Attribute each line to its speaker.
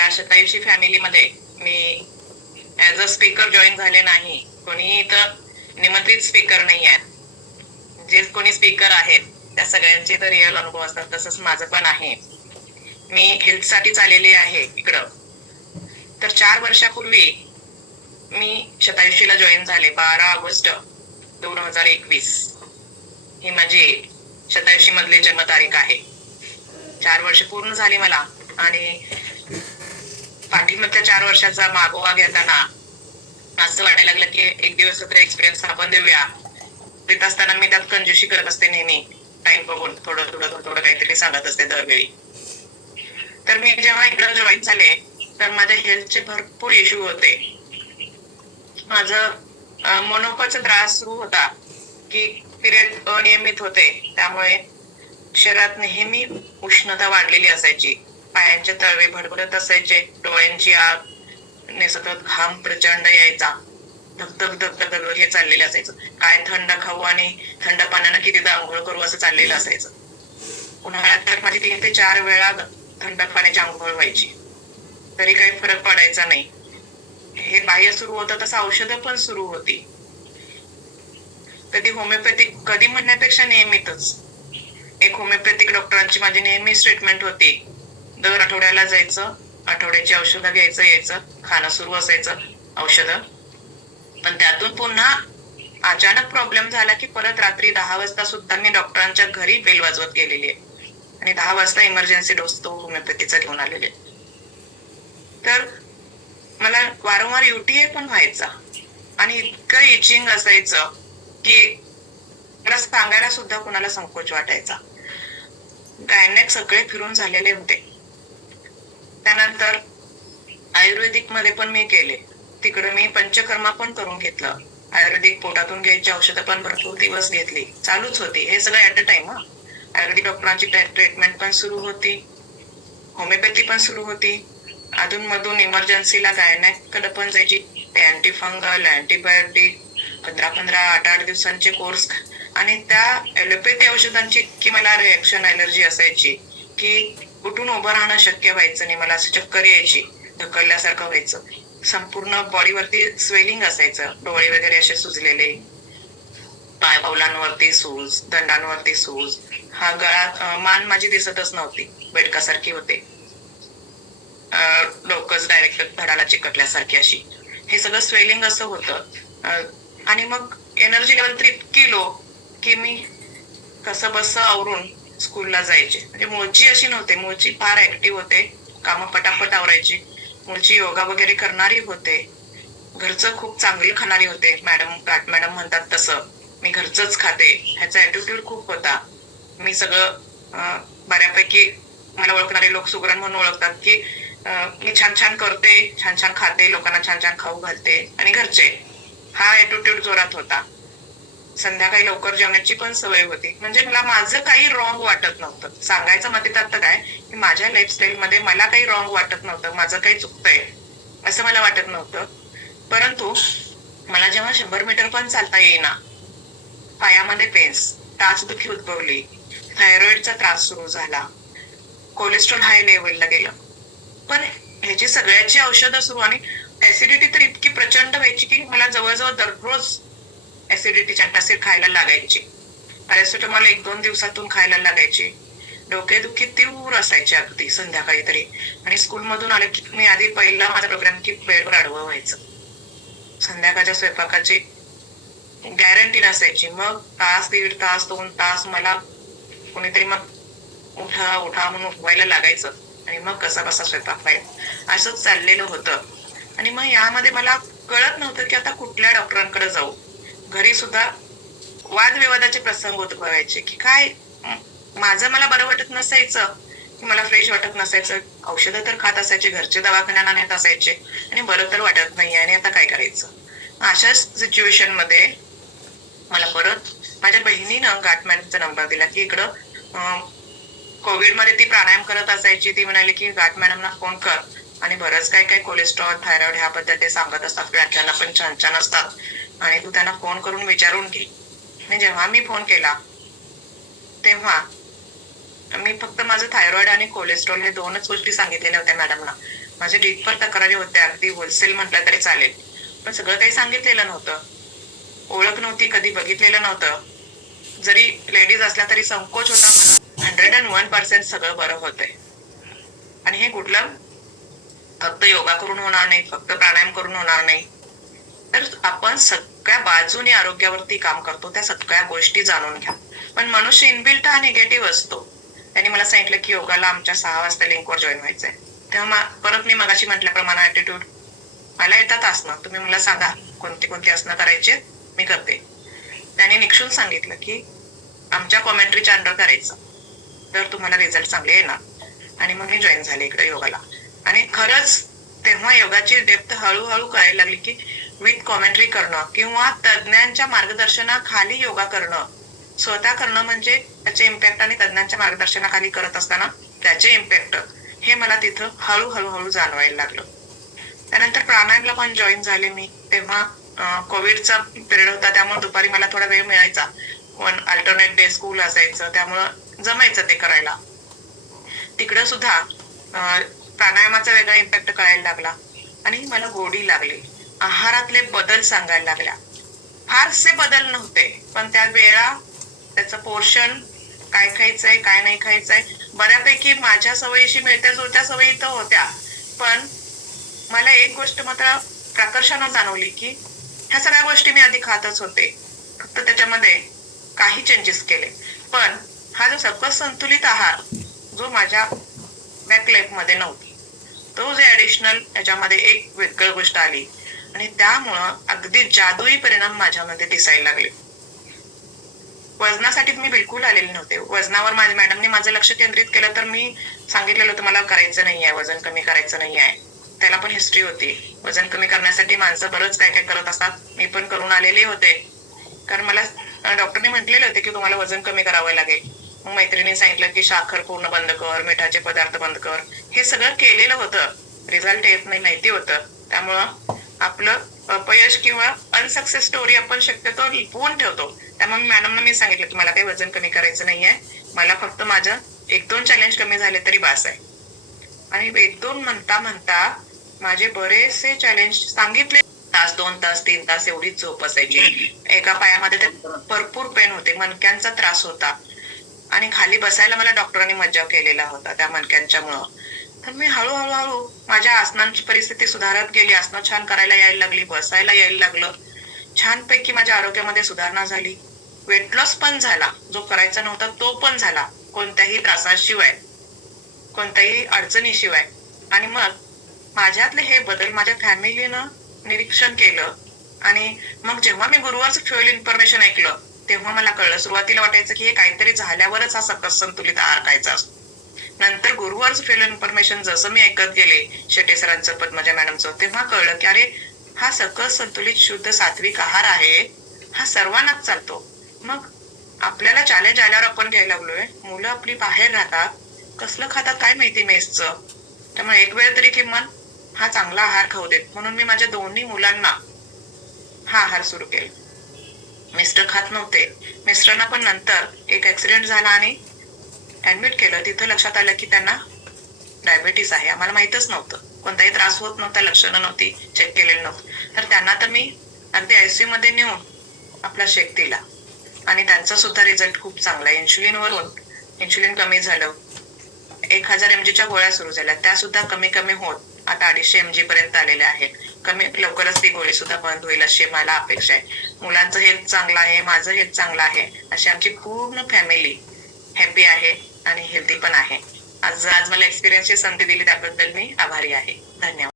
Speaker 1: या शतायुषी फॅमिलीमध्ये मी ऍज अ स्पीकर जॉईन झाले नाही. कोणी इथं निमंत्रित स्पीकर नाही आहेत जे कोणी स्पीकर आहेत त्या सगळ्यांचे तर रिअल अनुभव असतात तसंच माझं पण आहे. मी हेल्थसाठी चाललेली आहे इकडं. तर चार वर्षापूर्वी मी शतायुषीला जॉईन झाले बारा ऑगस्ट दोन हजार एकवीस. ही माझी शतायुषी मधली जन्मतारीख आहे. चार वर्ष पूर्ण झाली मला आणि पाठीमागच्या चार वर्षाचा मागोवा घेताना असं वाटायला लागलं की एक दिवस तर एक्सपिरियन्स आपण देऊया. देत असताना मी त्यात कंजूशी करत असते नेहमी टाइम बघून. थोडं थोडं थोडं थोडं काहीतरी सांगत असते दरवेळी. तर मी जेव्हा इकडे जॉईन झाले तर माझ्या हेल्थचे भरपूर इश्यू होते. माझं मोनोकाचा त्रास सुरू होता की पिरियड अनियमित होते. त्यामुळे शरीरात नेहमी उष्णता वाढलेली असायची. पायांचे तळवे भडभडत असायचे. डोळ्यांची आग ने सतत घाम प्रचंड यायचा. धगधग धगधग धगधग हे चाललेलं असायचं. काय थंड खाऊ आणि थंड पाण्यानं कितीदा आंघोळ करू असं चाललेलं असायचं. उन्हाळ्यात तर माझी तीन ते चार वेळा थंड पाण्याची आंघोळ व्हायची. तरी काही फरक पडायचा नाही. हे बाह्य सुरू होतं तसं औषधं पण सुरू होती. कधी होमिओपॅथिक कधी म्हणण्यापेक्षा नेहमीतच एक होमिओपॅथिक डॉक्टरांची माझी नेहमी ट्रीटमेंट होती. दर आठवड्याला जायचं आठवड्याची औषधं घ्यायचं यायचं खाणं सुरू असायचं औषधं. पण त्यातून पुन्हा अचानक प्रॉब्लेम झाला की परत रात्री दहा वाजता सुद्धा मी डॉक्टरांच्या घरी बेल वाजवत गेलेली आहे. आणि दहा वाजता इमर्जन्सी डोस तो होमिओपॅथीचा घेऊन आलेले तर मला वारंवार युटीआय पण व्हायचा. आणि इतकं इचिंग असायचं की मला सांगायला सुद्धा कुणाला संकोच वाटायचा. गायनेक सगळे फिरून झालेले होते. त्यानंतर आयुर्वेदिकमध्ये पण मी केले. तिकडे मी पंचकर्मा पण करून घेतलं. आयुर्वेदिक पोटातून घ्यायची औषधं पण भरपूर दिवस घेतली. चालूच होती. हे सगळं ऍट अ टाइम हा. आयुर्वेदिक डॉक्टरांची ट्रीटमेंट पण सुरू होती. होमिओपॅथी पण सुरू होती. अधून मधून इमर्जन्सीला गायनॅकडे पण जायची. अँटीफंगल अँटी फंगल अँटीबायोटिक पंधरा पंधरा आठ आठ दिवसांचे कोर्स आणि त्या ॲलोपॅथी औषधांची की मला रिएक्शन अलर्जी असायची की उठून उभं राहणं शक्य व्हायचं नाही. मला असं चक्कर यायची ढकलल्यासारखं व्हायचं. संपूर्ण बॉडीवरती स्वेलिंग असायचं. डोळे वगैरे असे सुजलेले. पाय पावलांवरती सूज दंडांवरती सूज. हा गळा मान माझी दिसतच नव्हती. बेडकासारखी होते. डोकंच डायरेक्ट धडाला चिकटल्यासारखी अशी. हे सगळं स्वेलिंग असं होतं. आणि मग एनर्जी लेवल तर इतकी लो की मी कसं बस आवरून स्कूलला जायचे. म्हणजे मुळची अशी नव्हते. मुळची फार ऍक्टिव्ह होते. कामं पटापट आवरायची. मुळची योगा वगैरे करणारी होते. घरचं खूप चांगली खाणारी होते. मॅडम मॅडम म्हणतात तसं. मी घरचंच खाते. ह्याचा ऍटिट्यूड खूप होता. मी सगळं बऱ्यापैकी मला ओळखणारे लोक सुगरण म्हणून ओळखतात की मी छान छान करते छान छान खाते लोकांना छान छान खाऊ घालते आणि घरचे. हा ऍटिट्यूड जोरात होता. संध्याकाळी लवकर जेवण्याची पण सवय होती. म्हणजे मला माझं काही रॉंग वाटत नव्हतं. सांगायचं मते तर काय? की माझ्या लाईफस्टाईलमध्ये मला काही रॉंग वाटत नव्हतं. माझं काही चुकतंय. असं मला वाटत नव्हतं. परंतु मला जेव्हा शंभर मीटर पण चालता येईना पायामध्ये पेन्स टाचदुखी उद्भवली. थायरॉइडचा त्रास सुरू झाला. कोलेस्ट्रॉल हाय लेवलला गेलं. पण ह्याची सगळ्याची औषधं सुरू आणि ऍसिडिटी तर इतकी प्रचंड व्हायची की मला जवळजवळ दररोज ऍसिडिटीची अँटासिड खायला लागायची. पॅरासिटामॉल एक दोन दिवसातून खायला लागायचे. डोकेदुखी तीव्र असायची अगदी संध्याकाळी तरी. आणि स्कूलमधून आले की मी आधी पहिला माझा प्रोग्राम की बेडवर आडवं व्हायचं. संध्याकाळच्या स्वयंपाकाची गॅरंटी नसायची. मग तास दीड तास दोन तास मला कोणीतरी मग उठा उठा म्हणून उठवायला लागायचं. आणि मग कसा कसा स्वयंपाक व्हायचा. असंच चाललेलं होतं. आणि मग यामध्ये मला कळत नव्हतं की आता कुठल्या डॉक्टरांकडे जाऊ. सुद्धा वादविवादाचे प्रसंग उद्भवायचे की काय? माझं मला बरं वाटत नसायचं की मला फ्रेश वाटत नसायचं. औषधं तर खात असायचे घरचे दवाखान्यांना नेत असायचे. आणि बरं तर वाटत नाही आणि आता काय करायचं? अशा सिच्युएशनमध्ये मला परत माझ्या बहिणीनं गाठ नंबर दिला की इकडं कोविडमध्ये ती प्राणायाम करत असायची. ती म्हणाली की गाठ मॅडमना फोन कर. आणि बरंच काय काय कोलेस्ट्रॉल थायरॉइड ह्याबद्दल ते सांगत असतात. व्याख्याना पण छान छान असतात. आणि तू त्यांना फोन करून विचारून घे. आणि जेव्हा मी फोन केला तेव्हा मी फक्त माझं थायरॉइड आणि कोलेस्ट्रॉल हे दोनच गोष्टी सांगितलेल्या होत्या मॅडमना माझे डीपवर तक्रारी होत्या अगदी होलसेल म्हटलं तरी चालेल. पण सगळं काही सांगितलेलं नव्हतं. ओळख नव्हती कधी बघितलेलं नव्हतं. जरी लेडीज असल्या तरी संकोच होता. मला हंड्रेड अँड वन पर्सेंट सगळं बरं होतंय. आणि हे कुठलं? फक्त योगा करून होणार नाही फक्त प्राणायाम करून होणार नाही. तर आपण सगळ्या बाजूने आरोग्यावरती काम करतो त्या सगळ्या गोष्टी जाणून घ्या. पण मनुष्य इनबिल्ट हा निगेटिव्ह असतो. त्यांनी मला सांगितलं की योगाला आमच्या सहा वाजता लिंकवर जॉईन व्हायचंय. तेव्हा परत मी मगाशी म्हटल्याप्रमाणे ऍटिट्यूड मला येतात आसनं. तुम्ही मला सांगा कोणती कोणती आसनं करायची मी करते. त्याने निक्षून सांगितलं की आमच्या कॉमेंट्रीच्या अंडर करायचं. तर तुम्हाला रिझल्ट चांगले येणार. आणि मग मी जॉईन झाले इकडे योगाला. आणि खरंच तेव्हा योगाची डेप्थ हळूहळू कळायला लागली की विथ कॉमेंट्री करणं किंवा तज्ज्ञांच्या मार्गदर्शनाखाली योगा करणं. स्वतः करणं म्हणजे त्याचे इम्पॅक्ट आणि तज्ज्ञांच्या मार्गदर्शनाखाली करत असताना त्याचे इम्पॅक्ट हे मला तिथं हळूहळू हळू जाणवायला लागलं. त्यानंतर प्राणायामला पण जॉईन झाले मी. तेव्हा कोविडचा पिरियड होता त्यामुळे दुपारी मला थोडा वेळ मिळायचा. पण अल्टरनेट डे स्कूल असायचं त्यामुळं जमायचं ते करायला. तिकडं सुद्धा प्राणायामाचा वेगळा इम्पॅक्ट कळायला लागला. आणि मला गोडी लागली. आहारातले बदल सांगायला लागल्या फारसे बदल नव्हते पण त्या वेळा त्याचं पोर्शन काय खायचंय काय नाही खायचंय बऱ्यापैकी माझ्या सवयीशी मिळत्या जुळत्या सवयी तर होत्या. पण मला एक गोष्ट मात्र प्रकर्षानं जाणवली की ह्या सगळ्या गोष्टी मी आधी खातच होते. फक्त त्याच्यामध्ये काही चेंजेस केले. पण हा जो सकस संतुलित आहार जो माझ्या बॅक लाईफमध्ये नव्हती तो जे ऍडिशनल याच्यामध्ये एक वेगळी गोष्ट आली. आणि त्यामुळं अगदी जादुई परिणाम माझ्यामध्ये दिसायला लागले. वजनासाठी मी बिलकुल आलेले नव्हते. वजनावर माझ्या मॅडमने माझं लक्ष केंद्रित केलं तर मी सांगितलेलं होतं मला करायचं नाही आहे वजन कमी करायचं नाही आहे. त्याला पण हिस्ट्री होती. वजन कमी करण्यासाठी माणसं बरंच काय काय करत असतात. मी पण करून आलेले होते. कारण मला डॉक्टरने म्हटलेले होते की तुम्हाला वजन कमी करावं लागेल. मग मैत्रिणी सांगितलं की साखर पूर्ण बंद कर मिठाचे पदार्थ बंद कर. हे सगळं केलेलं होतं. रिझल्ट येत नाही माहिती होतं. त्यामुळं आपलं अपयश किंवा अनसक्सेस स्टोरी आपण शक्यतो लिपवून ठेवतो. त्यामुळे मॅडमना मी सांगितलं की मला काही वजन कमी करायचं नाहीये. मला फक्त माझं एक दोन चॅलेंज कमी झाले तरी बास आहे. आणि एक दोन म्हणता म्हणता माझे बरेचसे चॅलेंज सांगितले. तास दोन तास तीन तास एवढीच झोप असायची. एका पायामध्ये ते भरपूर पेन होते. मणक्यांचा त्रास होता. आणि खाली बसायला मला डॉक्टरांनी मज्जाव केलेला होता त्या मणक्यांच्यामुळं. तर मी हळूहळू हळू माझ्या आसनांची परिस्थिती सुधारत गेली. आसनं छान करायला यायला लागली बसायला यायला लागलं. छानपैकी माझ्या आरोग्यामध्ये सुधारणा झाली. वेट लॉस पण झाला. जो करायचा नव्हता तो पण झाला. कोणत्याही त्रासाशिवाय कोणत्याही अडचणीशिवाय. आणि मग माझ्यातले हे बदल माझ्या फॅमिलीनं निरीक्षण केलं. आणि मग जेव्हा मी गुरुवारचं फ्युअल इन्फॉर्मेशन ऐकलं तेव्हा मला कळलं सुरुवातीला वाटायचं की हे काहीतरी झाल्यावरच हा सकस संतुलित आहार खायचा असतो. नंतर गुरुवारचं फेल इन्फॉर्मेशन जसं मी ऐकत गेले शेटे सरांचं पद्मजा मॅडमचं तेव्हा कळलं की अरे हा सकस संतुलित शुद्ध सात्विक आहार आहे. हा सर्वांनाच चालतो. मग आपल्याला चॅलेंज आल्यावर आपण घ्यायला लागलोय. मुलं आपली बाहेर राहतात. कसलं खातात काय माहिती मेसचं. त्यामुळे एक वेळ तरी किमान हा चांगला आहार खाऊ देत. म्हणून मी माझ्या दोन्ही मुलांना हा आहार सुरू केला. मिस्टर खात नव्हते. मिस्टरना पण नंतर एक ऍक्सिडेंट झाला आणि ऍडमिट केलं तिथं लक्षात आलं की त्यांना डायबिटीस आहे. आम्हाला माहितच नव्हतं. कोणताही त्रास होत नव्हता लक्षणं नव्हती चेक केलेलं नव्हतं. तर त्यांना तर मी अगदी आयसीयू मध्ये नेऊन आपला शेक दिला. आणि त्यांचा सुद्धा रिझल्ट खूप चांगला. आहे इन्शुलिन वरून इन्शुलिन कमी झालं. एक हजार एम जीच्या गोळ्या सुरू झाल्या. त्या सुद्धा कमी कमी होत. आता अडीचशे एमजी पर्यंत आलेल्या आहेत. कमी लवकरच ती गोळी सुद्धा बंद होईल अशी मला अपेक्षा आहे. मुलांचं हेल्थ चांगलं आहे माझं हेल्थ चांगलं आहे. अशी आमची पूर्ण फॅमिली हॅपी आहे. आणि हेल्दी पण आहे. आज आज मला एक्सपिरियन्सची संधी दिली त्याबद्दल मी आभारी आहे. धन्यवाद.